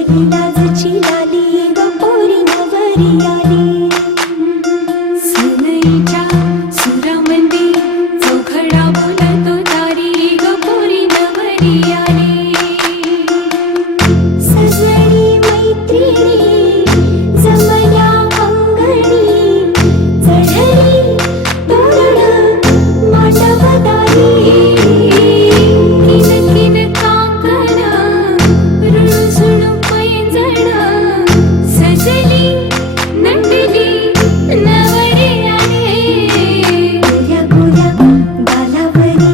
चढली लाजची लाली ग पोरी नवरी आली. सनईच्या सुरामंदी चौघडा बोलतो दारी ग पोरी नवरी आली. सजनी मैत्रिणी जमल्या अंगणी चढली तोरण मांडवदारी. किन काकण रुळझुळ पैंजण सजली नटली नवरी आली. गोऱ्या गोऱ्या गालावरी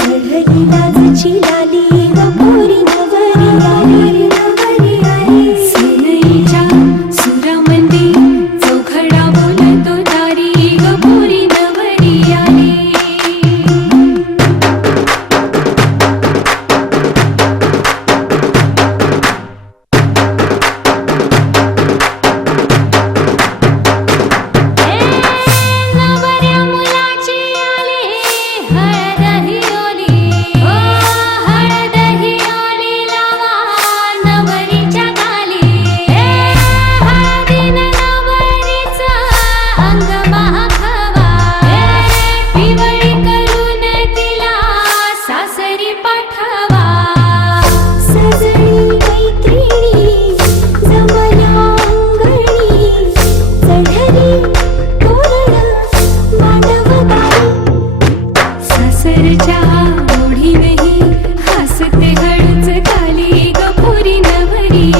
चढली लाजची लाली ग पोरी नवरी आली नवरी आली. सनईच्या सुरामंदी चौघडा बोलतो दारी ग पोरी नवरी आली. नवऱ्या मुलाची आली हळद ही ओली. हळद ही ओली लावा नवरीच्या गाली. हळदीनं नवरीचं अंग माखवा. पिवळी करून तिला सासरी पाठवा. सजनी मैत्रिणी जमल्या अंगणी चढली तोरण मांडवदारी. सासरच्या ओढीनही हसते हळूच खाली ग पोरी नवरी